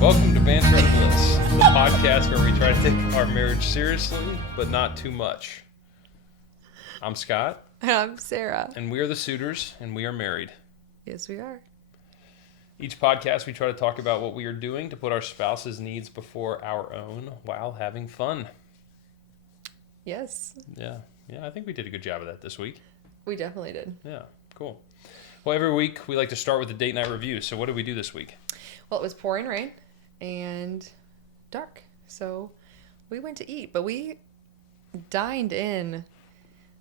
Welcome to Banter Bliss, the podcast where we try to take our marriage seriously, but not too much. I'm Scott. And I'm Sarah. And we are the suitors, and we are married. Yes, we are. Each podcast, we try to talk about what we are doing to put our spouse's needs before our own while having fun. Yes. Yeah, I think we did a good job of that this week. We definitely did. Yeah, cool. Well, every week we like to start with a date night review. So what did we do this week? Well, it was pouring rain and dark. So we went to eat, but we dined in,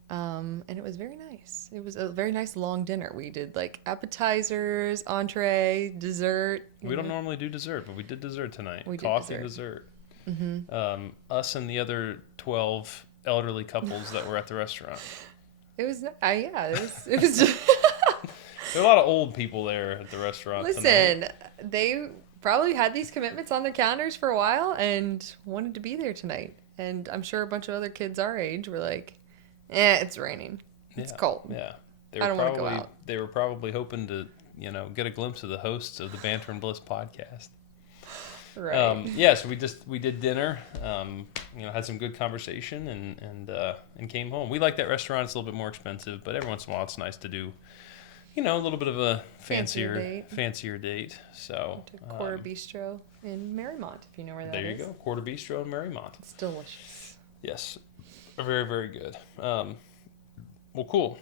and it was very nice. It was a very nice long dinner. We did like appetizers, entree, dessert. We don't normally do dessert, but we did dessert tonight. We did Coffee and dessert. Mm-hmm. Us and the other 12 elderly couples that were at the restaurant. It was, it was just... There are a lot of old people there at the restaurant tonight. They probably had these commitments on their calendars for a while and wanted to be there tonight. And I'm sure a bunch of other kids our age were like, it's raining. It's cold. Yeah. I don't want to go out. They were probably hoping to, get a glimpse of the hosts of the Banter Bliss podcast. Right. So we did dinner, had some good conversation and came home. We like that restaurant. It's a little bit more expensive, but every once in a while it's nice to do, a little bit of a fancier date. So Quarter Bistro in Marymount, if you know where that is. There you go. Quarter Bistro in Marymount. It's delicious. Yes. Very, very good. Well, cool.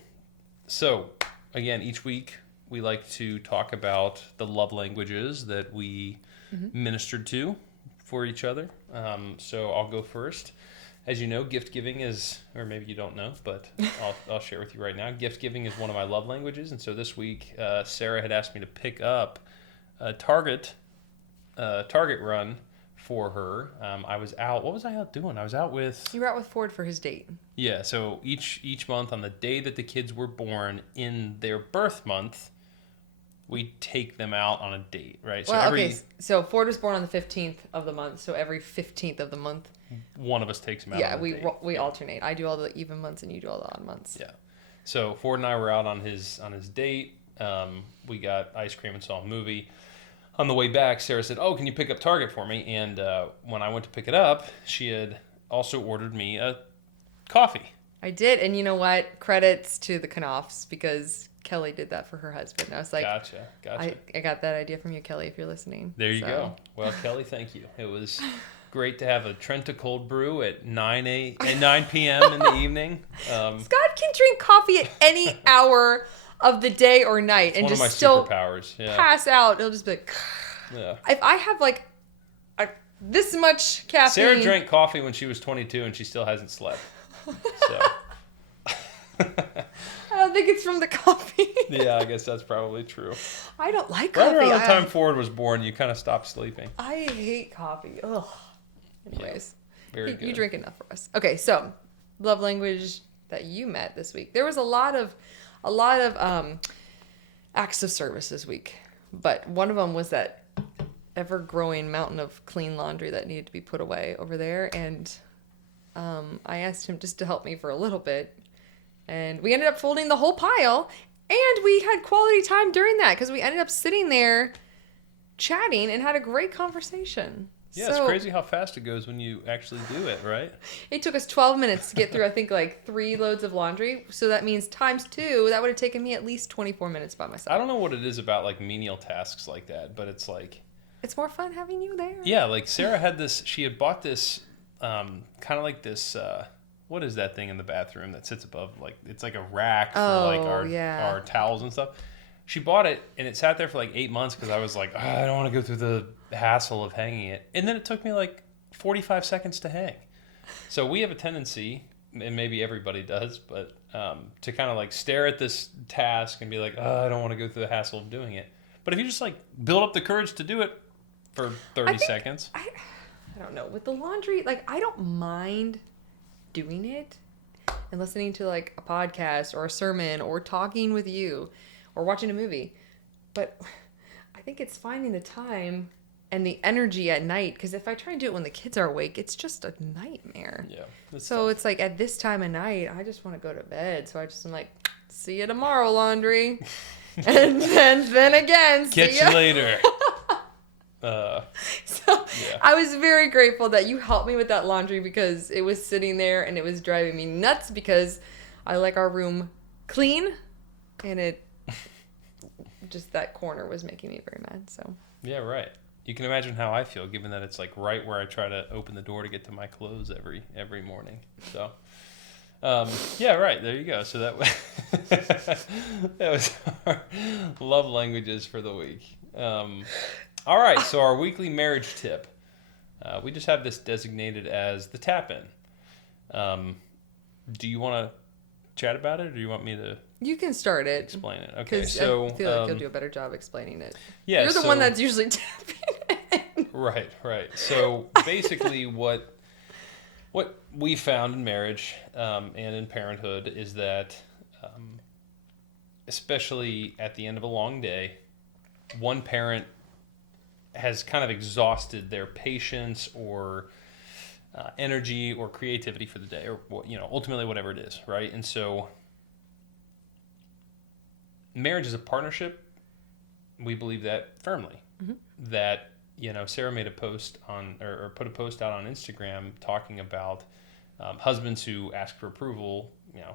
So, again, each week we like to talk about the love languages that we ministered to for each other. So I'll go first. As you know, gift giving is, or maybe you don't know, but I'll share with you right now. Gift giving is one of my love languages. And so this week, Sarah had asked me to pick up a Target run for her. I was out. What was I out doing? I was out with... You were out with Ford for his date. Yeah, so each month on the day that the kids were born in their birth month, we take them out on a date, right? So Ford was born on the 15th of the month, so every 15th of the month... One of us takes them out on a date. Yeah, we alternate. I do all the even months and you do all the odd months. Yeah. So Ford and I were out on his date. We got ice cream and saw a movie. On the way back, Sarah said, "Oh, can you pick up Target for me?" And when I went to pick it up, she had also ordered me a coffee. I did, and you know what? Credits to the Knopfs because Kelly did that for her husband. I was like, Gotcha. I got that idea from you, Kelly, if you're listening. There you go. Well, Kelly, thank you. It was great to have a Trenta cold brew at 9 p.m. in the evening. Scott can drink coffee at any hour of the day or night and just still pass out. He'll just be like, if I have like this much caffeine. Sarah drank coffee when she was 22 and she still hasn't slept. So. I don't think it's from the coffee. Yeah, I guess that's probably true. I don't like coffee. Right around the time Ford was born, you kind of stopped sleeping. I hate coffee. Ugh. Anyways, very good. You drink enough for us. Okay, so love language that you met this week. There was a lot of acts of service this week, but one of them was that ever-growing mountain of clean laundry that needed to be put away over there, and I asked him just to help me for a little bit, and we ended up folding the whole pile, and we had quality time during that because we ended up sitting there chatting and had a great conversation. Yeah, it's crazy how fast it goes when you actually do it, right? It took us 12 minutes to get through, I think, like 3 loads of laundry. So that means times 2, that would have taken me at least 24 minutes by myself. I don't know what it is about like menial tasks like that, but it's like... It's more fun having you there. Yeah, like Sarah had this, she had bought this kind of like this, what is that thing in the bathroom that sits above, like, it's like a rack for our towels and stuff. She bought it, and it sat there for like 8 months because I was like, I don't want to go through the hassle of hanging it. And then it took me like 45 seconds to hang. So we have a tendency, and maybe everybody does, but to kind of like stare at this task and be like, I don't want to go through the hassle of doing it. But if you just like build up the courage to do it for 30 seconds. I don't know. With the laundry, like I don't mind doing it and listening to like a podcast or a sermon or talking with you. Or watching a movie. But I think it's finding the time and the energy at night. Because if I try and do it when the kids are awake, it's just a nightmare. Yeah. So it's like at this time of night, I just want to go to bed. So I just am like, see you tomorrow, laundry. and then again, catch you later. So yeah. I was very grateful that you helped me with that laundry because it was sitting there and it was driving me nuts because I like our room clean and it just that corner was making me very mad. So yeah, right. You can imagine how I feel given that it's like right where I try to open the door to get to my clothes every morning. So yeah, right. There you go. So that was our love languages for the week. All right, so our weekly marriage tip. We just have this designated as the tap-in. Do you want to chat about it, or do you want me to? You can start it. Explain it. Okay, so I feel like you'll do a better job explaining it. Yeah, you're the one that's usually tapping in. Right. So basically, what we found in marriage and in parenthood is that, especially at the end of a long day, one parent has kind of exhausted their patience or energy or creativity for the day, or ultimately whatever it is, right? And so marriage is a partnership. We believe that firmly. Mm-hmm. That Sarah made a post or put a post out on Instagram talking about husbands who ask for approval,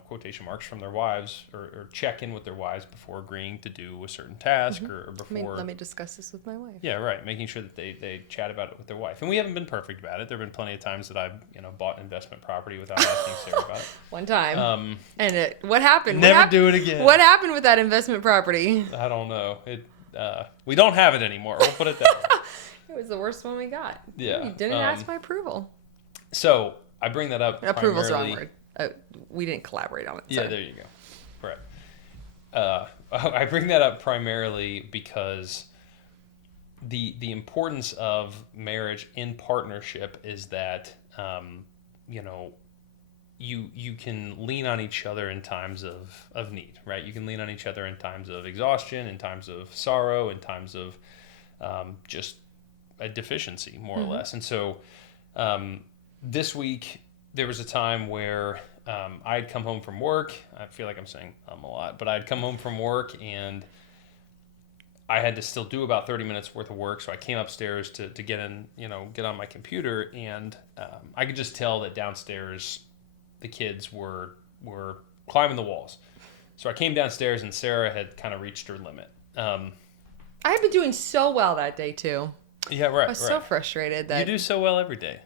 quotation marks, from their wives or check in with their wives before agreeing to do a certain task or before. Let me discuss this with my wife. Yeah, right. Making sure that they chat about it with their wife. And we haven't been perfect about it. There have been plenty of times that I've bought investment property without asking Sarah about it. One time. And what happened? Never do it again. What happened with that investment property? I don't know. We don't have it anymore. We'll put it that way. It was the worst one we got. Yeah. You didn't ask my approval. So I bring that up. Approval's the wrong word. We didn't collaborate on it. Yeah, there you go. Right. I bring that up primarily because the importance of marriage in partnership is that you can lean on each other in times of need, right? You can lean on each other in times of exhaustion, in times of sorrow, in times of just a deficiency, more or less. And so this week there was a time where I'd come home from work. I feel like I'm saying a lot, but I'd come home from work and I had to still do about 30 minutes worth of work. So I came upstairs to get in, get on my computer, and I could just tell that downstairs the kids were climbing the walls. So I came downstairs and Sarah had kind of reached her limit. I had been doing so well that day too. Yeah, right. I was so frustrated that you do so well every day,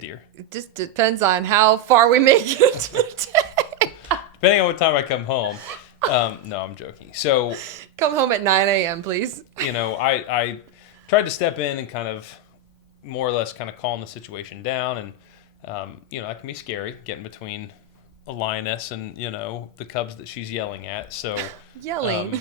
dear. It just depends on how far we make it today. Depending on what time I come home. No, I'm joking. So come home at 9 a.m., please. I tried to step in and kind of more or less kind of calm the situation down, and that can be scary, getting between a lioness and the cubs that she's yelling at. So yelling.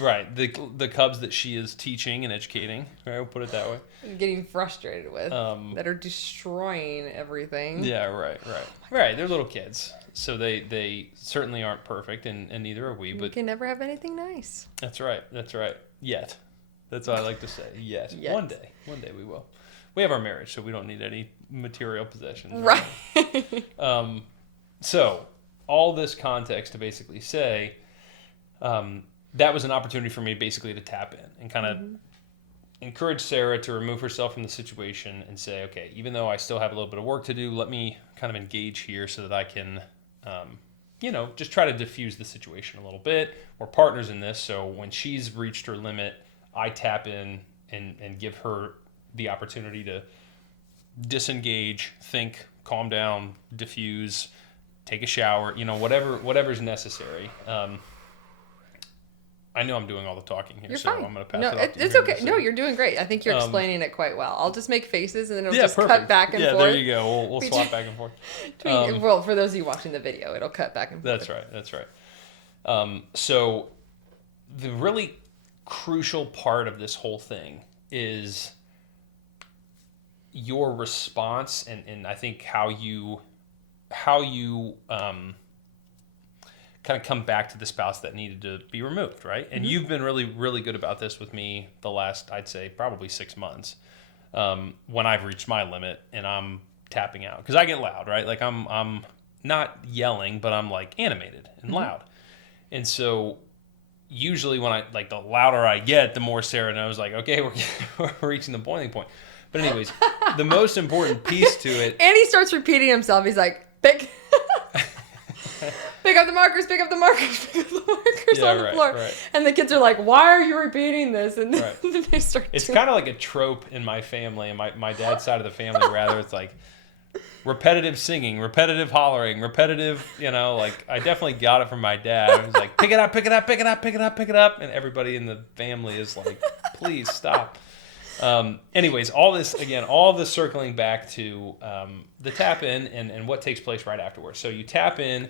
Right, the cubs that she is teaching and educating, right? We'll put it that way. And getting frustrated with that are destroying everything. Yeah, right. They're little kids, so they certainly aren't perfect, and neither are we. But we can never have anything nice. That's right. Yet, that's what I like to say. Yet. One day we will. We have our marriage, so we don't need any material possessions. Right. So all this context to basically say. That was an opportunity for me basically to tap in and kind of encourage Sarah to remove herself from the situation and say, okay, even though I still have a little bit of work to do, let me kind of engage here so that I can, just try to diffuse the situation a little bit. We're partners in this, so when she's reached her limit, I tap in and give her the opportunity to disengage, think, calm down, diffuse, take a shower, whatever's necessary. I know I'm doing all the talking here, so I'm going to pass it off to you. It's okay. No, you're doing great. I think you're explaining it quite well. I'll just make faces and then it'll just cut back and forth. Yeah, there you go. We'll swap back and forth. Well, for those of you watching the video, it'll cut back and forth. That's right. So the really crucial part of this whole thing is your response and I think how you kind of come back to the spouse that needed to be removed, right? And you've been really, really good about this with me the last, I'd say, probably 6 months, when I've reached my limit and I'm tapping out. Because I get loud, right? Like I'm not yelling, but I'm like animated and loud. And so usually when the louder I get, the more Sarah knows, like, okay, we're reaching the boiling point. But anyways, the most important piece to it. And he starts repeating himself. He's like, pick up the markers, pick up the markers, pick up the markers on the floor. Right. And the kids are like, why are you repeating this? And then they start It's kind of like a trope in my family, and my dad's side of the family, rather. It's like repetitive singing, repetitive hollering, repetitive, like I definitely got it from my dad. It was like, pick it up, pick it up, pick it up, pick it up, pick it up. And everybody in the family is like, please stop. Anyways, all this circling back to the tap in and what takes place right afterwards. So you tap in,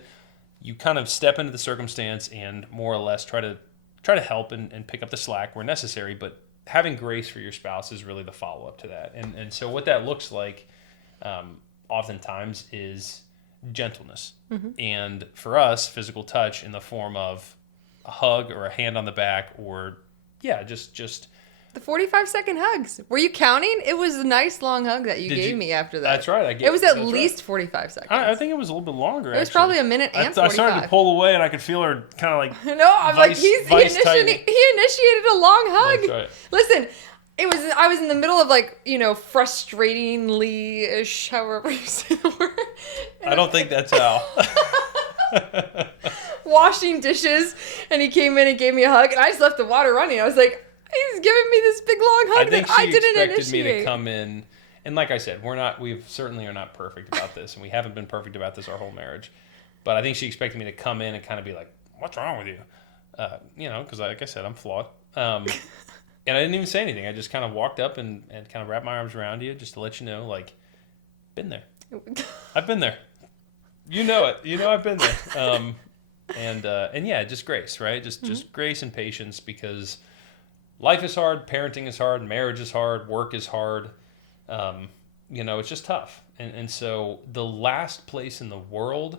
you kind of step into the circumstance and more or less try to help and pick up the slack where necessary, but having grace for your spouse is really the follow-up to that. And so what that looks like oftentimes is gentleness. Mm-hmm. And for us, physical touch in the form of a hug or a hand on the back or, just the 45-second hugs. Were you counting? It was a nice long hug that you gave me after that. That's right. It was at least 45 seconds. I think it was a little bit longer. It was probably a minute and 45. I started to pull away, and I could feel her kind of like. No, I'm like he initiated a long hug. That's right. Listen, I was in the middle of frustratingly-ish, however you say the word. I don't think that's how. Washing dishes, and he came in and gave me a hug, and I just left the water running. I was like, he's giving me this big long hug that I didn't initiate. I think she expected me to come in, and like I said, we certainly are not perfect about this, and we haven't been perfect about this our whole marriage. But I think she expected me to come in and kind of be like, "What's wrong with you?" Because like I said, I'm flawed. And I didn't even say anything. I just kind of walked up and kind of wrapped my arms around you just to let you know, like, been there. I've been there. You know it. You know I've been there. And yeah, just grace, right? Just grace and patience, because life is hard, parenting is hard, marriage is hard, work is hard. It's just tough. And so the last place in the world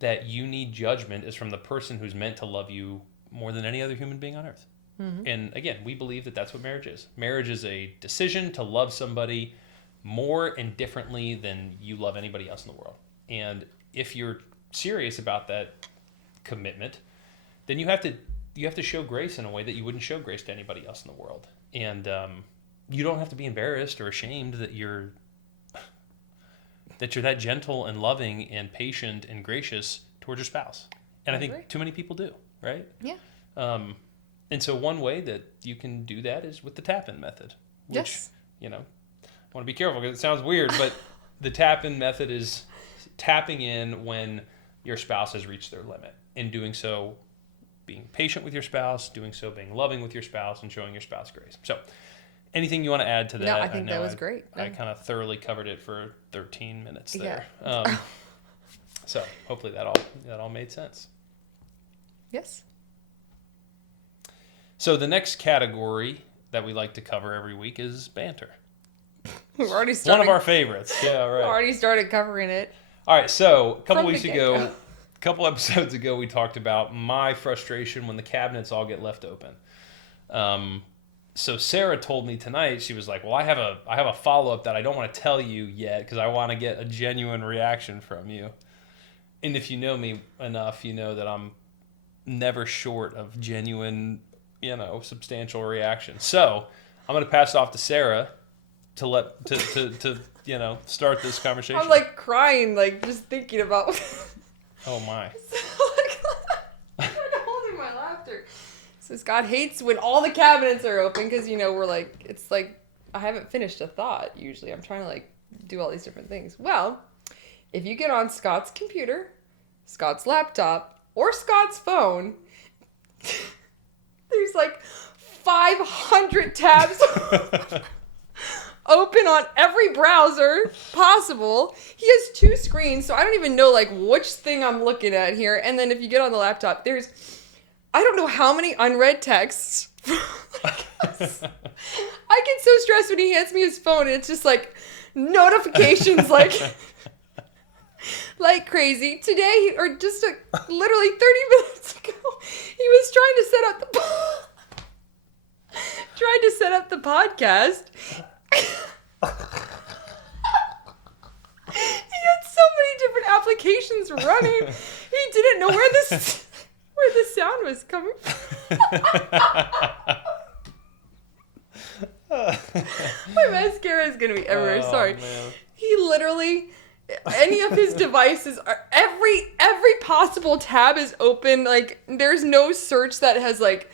that you need judgment is from the person who's meant to love you more than any other human being on earth. Mm-hmm. And again, we believe that that's what marriage is. Marriage is a decision to love somebody more and differently than you love anybody else in the world. And if you're serious about that commitment, then you have to show grace in a way that you wouldn't show grace to anybody else in the world. And you don't have to be embarrassed or ashamed that you're that gentle and loving and patient and gracious towards your spouse. And I think too many people do, right? Yeah. And so one way that you can do that is with the tap-in method, which, I want to be careful because it sounds weird, but the tap-in method is tapping in when your spouse has reached their limit. In doing so, being patient with your spouse, doing so, being loving with your spouse, and showing your spouse grace. So anything you want to add to that? No, I think that was great. I kind of thoroughly covered it for 13 minutes there. Yeah. So hopefully that all made sense. Yes. So the next category that we like to cover every week is banter. We've already started. One of our favorites. Yeah, right. Already started covering it. All right, so a couple episodes ago, we talked about my frustration when the cabinets all get left open. So Sarah told me tonight, she was like, well, I have a follow-up that I don't want to tell you yet because I want to get a genuine reaction from you. And if you know me enough, you know that I'm never short of genuine, substantial reaction. So I'm going to pass it off to Sarah to start this conversation. I'm like crying, like just thinking about. Oh my. I'm holding my laughter. So God hates when all the cabinets are open because we're like, it's like I haven't finished a thought. Usually I'm trying to do all these different things. Well, if you get on Scott's computer, Scott's laptop, or Scott's phone, there's 500 tabs open on every browser possible. He has 2 screens, so I don't even know which thing I'm looking at here. And then if you get on the laptop, there's I don't know how many unread texts. I get so stressed when he hands me his phone and it's just notifications like crazy. Today, or just literally 30 minutes ago, he was trying to set up the podcast. He had so many different applications running. He didn't know where the sound was coming from. My mascara is going to be everywhere. Sorry. Man. He literally, any of his devices are, every possible tab is open. Like, there's no search that has like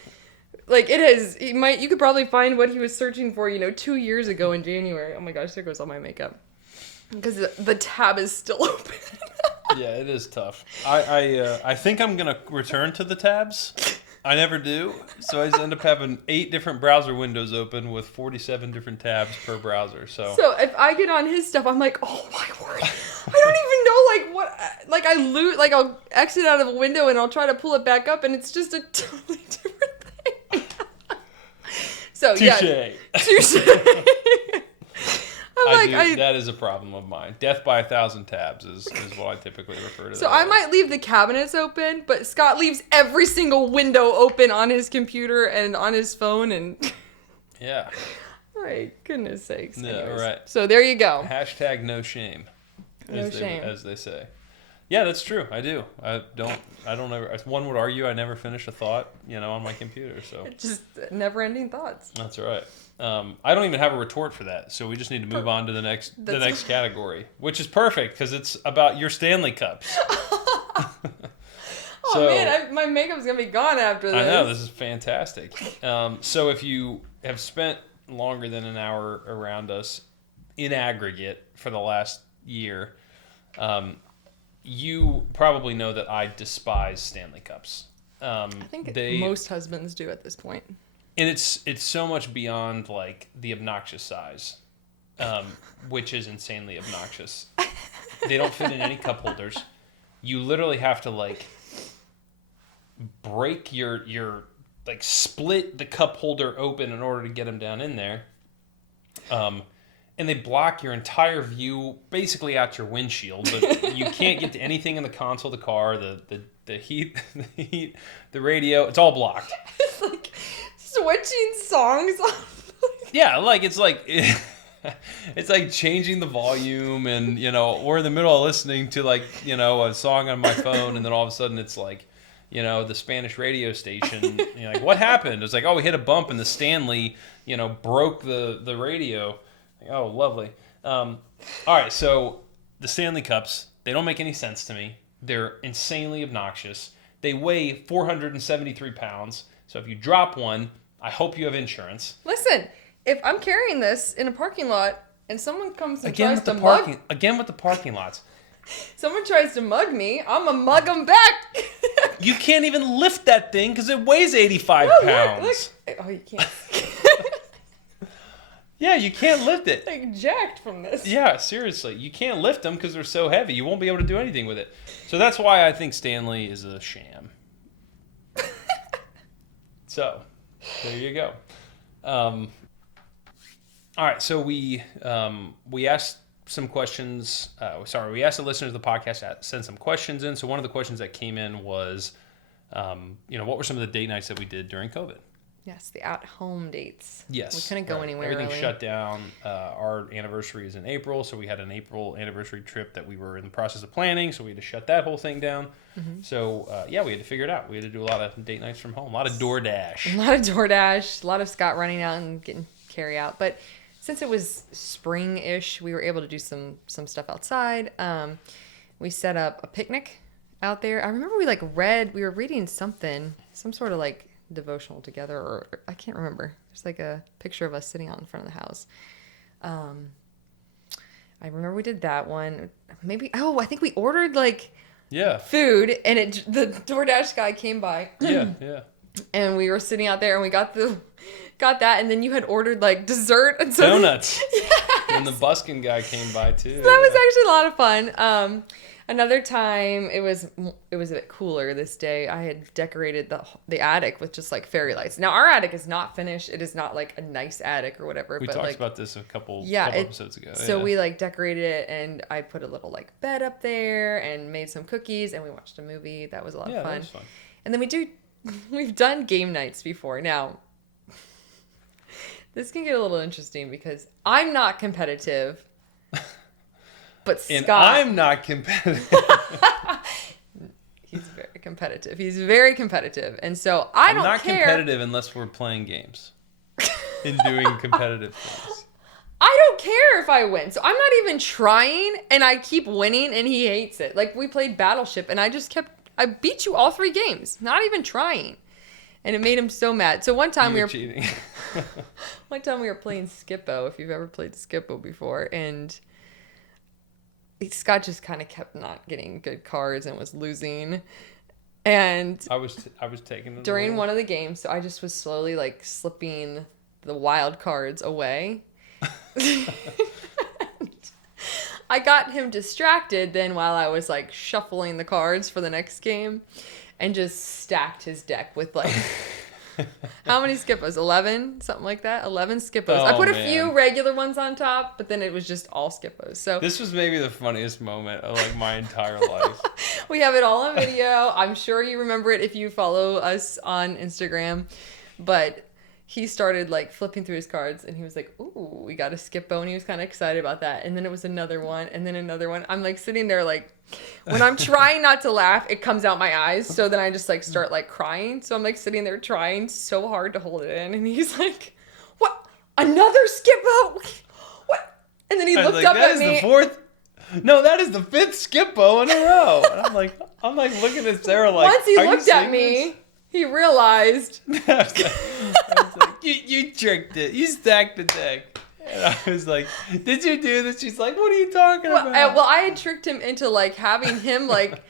it has, you could probably find what he was searching for, 2 years ago in January. Oh my gosh, there goes all my makeup. Because the tab is still open. Yeah, it is tough. I think I'm going to return to the tabs. I never do. So I just end up having 8 different browser windows open with 47 different tabs per browser. So if I get on his stuff, I'm like, oh my word. I don't even know, what, I lose, I'll exit out of a window and I'll try to pull it back up and it's just a totally different thing. So, touche. Yeah. Touche. That is a problem of mine. Death by 1,000 tabs is what I typically refer to. So I might leave the cabinets open, but Scott leaves every single window open on his computer and on his phone, and yeah. My goodness sakes. Yeah, Anyways. right. So there you go. Hashtag no shame. As they say. Yeah, that's true. I do. I don't ever. One would argue I never finish a thought, on my computer. So just never-ending thoughts. That's right. I don't even have a retort for that, so we just need to move on to the next category, which is perfect because it's about your Stanley Cups. Man, my makeup's gonna be gone after this. I know, this is fantastic. So if you have spent longer than an hour around us in aggregate for the last year, you probably know that I despise Stanley Cups. I think most husbands do at this point. And it's so much beyond like the obnoxious size, which is insanely obnoxious. They don't fit in any cup holders. You literally have to like break your like split the cup holder open in order to get them down in there. And they block your entire view basically out your windshield, but you can't get to anything in the console of the car, the heat, the radio, it's all blocked. It's like switching songs. Yeah, it's like changing the volume, and we're in the middle of listening to a song on my phone, and then all of a sudden it's like, the Spanish radio station. Like, what happened? It's like, oh, we hit a bump and the Stanley, broke the radio. Like, oh, lovely. All right, so the Stanley Cups, they don't make any sense to me. They're insanely obnoxious. They weigh 473 pounds. So if you drop one, I hope you have insurance. Listen, if I'm carrying this in a parking lot and someone comes and tries to mug... Again with the parking lots. Someone tries to mug me, I'm going to mug them back. You can't even lift that thing because it weighs 85 pounds. Look. Oh, you can't. Yeah, you can't lift it. Like jacked from this. Yeah, seriously. You can't lift them because they're so heavy. You won't be able to do anything with it. So that's why I think Stanley is a sham. So, there you go. All right, so we asked some questions. We asked the listeners of the podcast to send some questions in. So one of the questions that came in was, what were some of the date nights that we did during COVID? Yes, the at-home dates. Yes. We couldn't go anywhere. Everything really. shut down. Our anniversary is in April, so we had an April anniversary trip that we were in the process of planning, so we had to shut that whole thing down. Mm-hmm. So, we had to figure it out. We had to do a lot of date nights from home, a lot of DoorDash. A lot of Scott running out and getting carry out. But since it was spring-ish, we were able to do some stuff outside. We set up a picnic out there. I remember we were reading some sort of devotional together, or I can't remember. There's a picture of us sitting out in front of the house. I remember we did that one. I think we ordered food, and the DoorDash guy came by. Yeah. And we were sitting out there, and we got that, and then you had ordered dessert and donuts. Yes. And the busking guy came by too. So that was actually a lot of fun. Another time, it was a bit cooler this day. I had decorated the attic with just fairy lights. Now our attic is not finished. It is not a nice attic or whatever. We talked about this a couple episodes ago. So we decorated it, and I put a little bed up there and made some cookies, and we watched a movie. That was a lot of fun. That was fun. And then we've done game nights before. Now, this can get a little interesting because I'm not competitive. But Scott... And I'm not competitive. He's very competitive. He's very competitive. And so I'm not care. competitive unless we're playing games and doing competitive things. I don't care if I win. So I'm not even trying, and I keep winning, and he hates it. Like, we played Battleship, and I beat you all 3 games, not even trying. And it made him so mad. So one time we were cheating. One time we were playing Skippo, if you've ever played Skippo before, and Scott just kind of kept not getting good cards and was losing. And I was taking them during one of the games, so I just was slowly like slipping the wild cards away. I got him distracted then while I was like shuffling the cards for the next game, and just stacked his deck with like how many Skippos? 11? Something like that? 11 Skippos. I put a few regular ones on top, but then it was just all Skippos. So this was maybe the funniest moment of like my entire life. We have it all on video. I'm sure you remember it if you follow us on Instagram. But he started like flipping through his cards, and he was like, "Ooh, we got a Skippo," and he was kind of excited about that. And then it was another one, and then another one. I'm like sitting there like, when I'm trying not to laugh, it comes out my eyes. So then I just like start like crying. So I'm like sitting there trying so hard to hold it in, and he's like, "What? Another Skippo? What?" And then he looked up at me. That is the 4th. No, that is the 5th Skippo in a row. And I'm like looking at Sarah like, once he looked at me, he realized. I was like, you tricked it. You stacked the deck. And I was like, "Did you do this?" She's like, "What are you talking about?" Well, I had tricked him into like having him like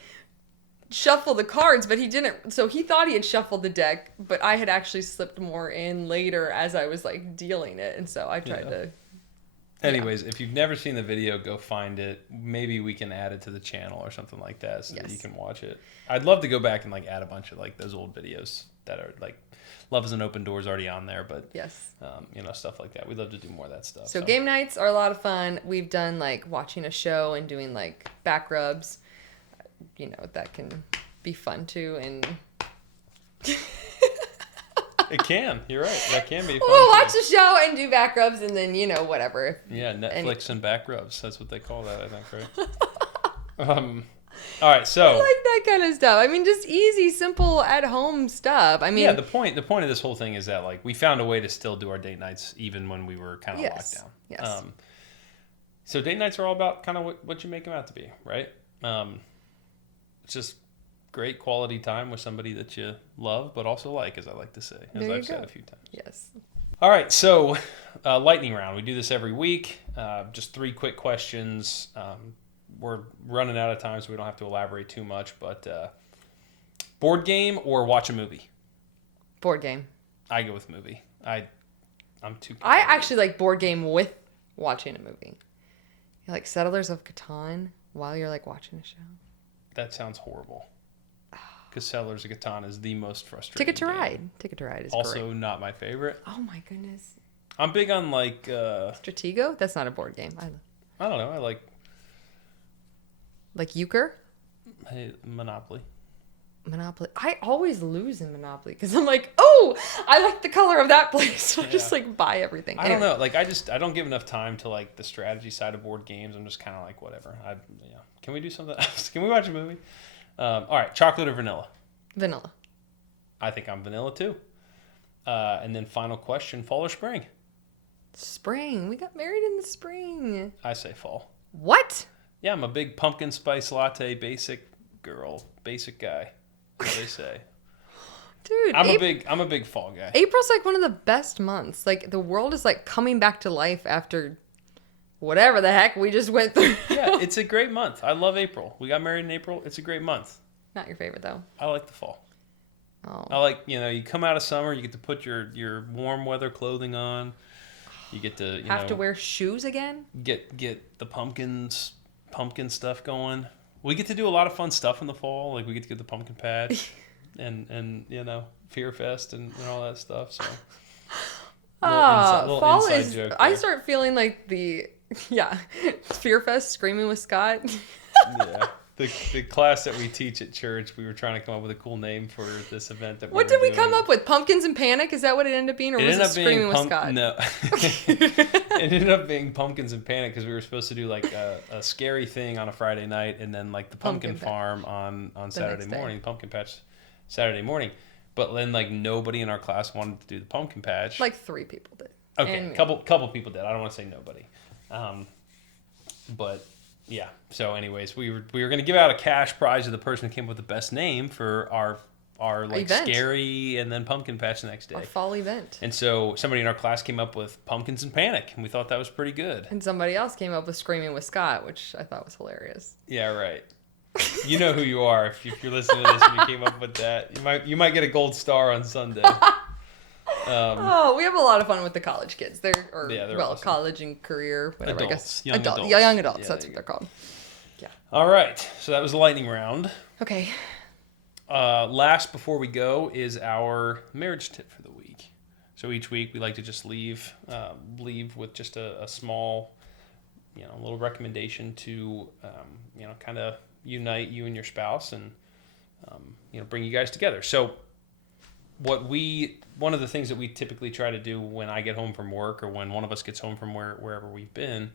shuffle the cards, but he didn't. So he thought he had shuffled the deck, but I had actually slipped more in later as I was like dealing it, and so I tried to. Anyways, if you've never seen the video, go find it. Maybe we can add it to the channel or something like that so that you can watch it. I'd love to go back and like add a bunch of like those old videos that are like Love is an Open Door's already on there, but stuff like that. We'd love to do more of that stuff. So game nights are a lot of fun. We've done like watching a show and doing like back rubs. That can be fun too, and it can. You're right. That can be fun. We'll watch the show and do back rubs, and then whatever. Yeah, Netflix and back rubs. That's what they call that, I think, right? All right, so I like that kind of stuff. I mean, just easy, simple, at-home stuff. I mean, yeah. The point of this whole thing is that like we found a way to still do our date nights even when we were kind of locked down. Yes. So date nights are all about kind of what you make them out to be, right? It's just great quality time with somebody that you love, but also like, as I like to say, as I've said a few times. Yes. All right, so lightning round. We do this every week. Just 3 quick questions. We're running out of time, so we don't have to elaborate too much. But board game or watch a movie? Board game. I go with movie. I'm too. I actually like board game with watching a movie. You like Settlers of Catan while you're like watching a show. That sounds horrible. Because Settlers of Catan is the most frustrating. Ticket to Ride. Ticket to Ride is also great. Not my favorite. Oh my goodness. I'm big on like. Stratego? That's not a board game. I don't know. I like. Like euchre? Monopoly. Monopoly. I always lose in Monopoly because I'm like, oh, I like the color of that place. So I just like buy everything. I don't know. Like I don't give enough time to like the strategy side of board games. I'm just kind of like whatever. Can we do something else? Can we watch a movie? All right, chocolate or vanilla? Vanilla. I think I'm vanilla too. And then final question: fall or spring? Spring. We got married in the spring. I say fall. What? Yeah, I'm a big pumpkin spice latte basic guy. What they say. Dude, I'm a big fall guy. April's like one of the best months. Like the world is like coming back to life after whatever the heck we just went through. Yeah, it's a great month. I love April. We got married in April. It's a great month. Not your favorite though. I like the fall. Oh. I like, you come out of summer, you get to put your warm weather clothing on. You get to have to wear shoes again. Get the pumpkin stuff going. We get to do a lot of fun stuff in the fall. Like we get to get the pumpkin patch and Fear Fest and all that stuff. So fall is. I start feeling like Fear Fest screaming with Scott. Yeah. the class that we teach at church, we were trying to come up with a cool name for this event. What did we come up with? Pumpkins and Panic? Is that what it ended up being? Or was it Screaming with Scott? No. It ended up being Pumpkins and Panic because we were supposed to do like a scary thing on a Friday night and then like the pumpkin farm on Saturday morning, pumpkin patch Saturday morning. But then like nobody in our class wanted to do the pumpkin patch. Like 3 people did. Okay, couple people did. I don't want to say nobody. But yeah. So anyways, we were going to give out a cash prize to the person who came up with the best name for our like event. Scary and then pumpkin patch the next day. Our fall event. And so somebody in our class came up with Pumpkins and Panic, and we thought that was pretty good. And somebody else came up with Screaming with Scott, which I thought was hilarious. Yeah, right. You know who you are if you're listening to this and you came up with that. You might get a gold star on Sunday. We have a lot of fun with the college kids. They're awesome. College and career, whatever. Adults, I guess young adults. That's what they're called. Yeah. All right. So that was the lightning round. Okay. Last before we go is our marriage tip for the week. So each week we like to just leave with just a small, little recommendation to, kind of unite you and your spouse and, bring you guys together. So one of the things that we typically try to do when I get home from work or when one of us gets home from wherever we've been,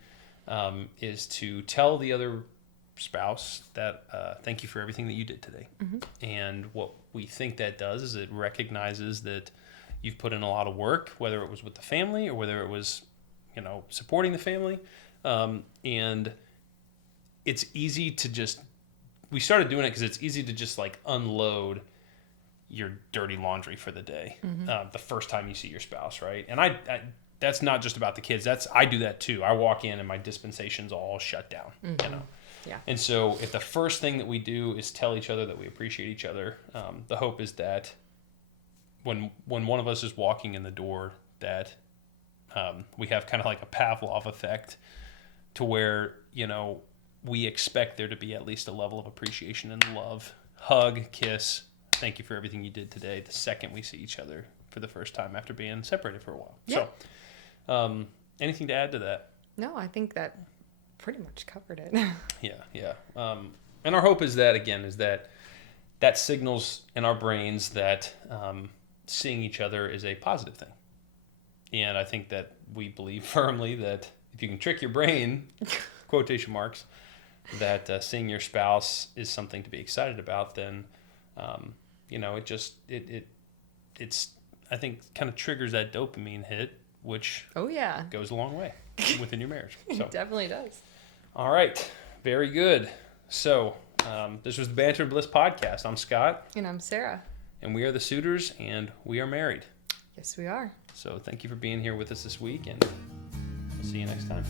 is to tell the other spouse that thank you for everything that you did today. Mm-hmm. And what we think that does is it recognizes that you've put in a lot of work, whether it was with the family or whether it was, supporting the family. And it's easy to we started doing it because it's easy to just like unload your dirty laundry for the day. Mm-hmm. The first time you see your spouse, right? And I that's not just about the kids. I do that too. I walk in and my dispensation's all shut down, mm-hmm. Yeah. And so if the first thing that we do is tell each other that we appreciate each other, the hope is that when one of us is walking in the door, that we have kind of like a Pavlov effect to where, we expect there to be at least a level of appreciation and love. Hug, kiss, thank you for everything you did today, the second we see each other for the first time after being separated for a while. Yeah. So anything to add to that? No, I think that pretty much covered it. Yeah. And our hope is that signals in our brains that seeing each other is a positive thing. And I think that we believe firmly that if you can trick your brain, quotation marks, that seeing your spouse is something to be excited about, then it's I think kind of triggers that dopamine hit, which goes a long way within your marriage. So it definitely does. All right. Very good. So this was the Banter Bliss podcast. I'm Scott. And I'm Sarah. And we are the Suitors, and we are married. Yes, we are. So thank you for being here with us this week, and we'll see you next time.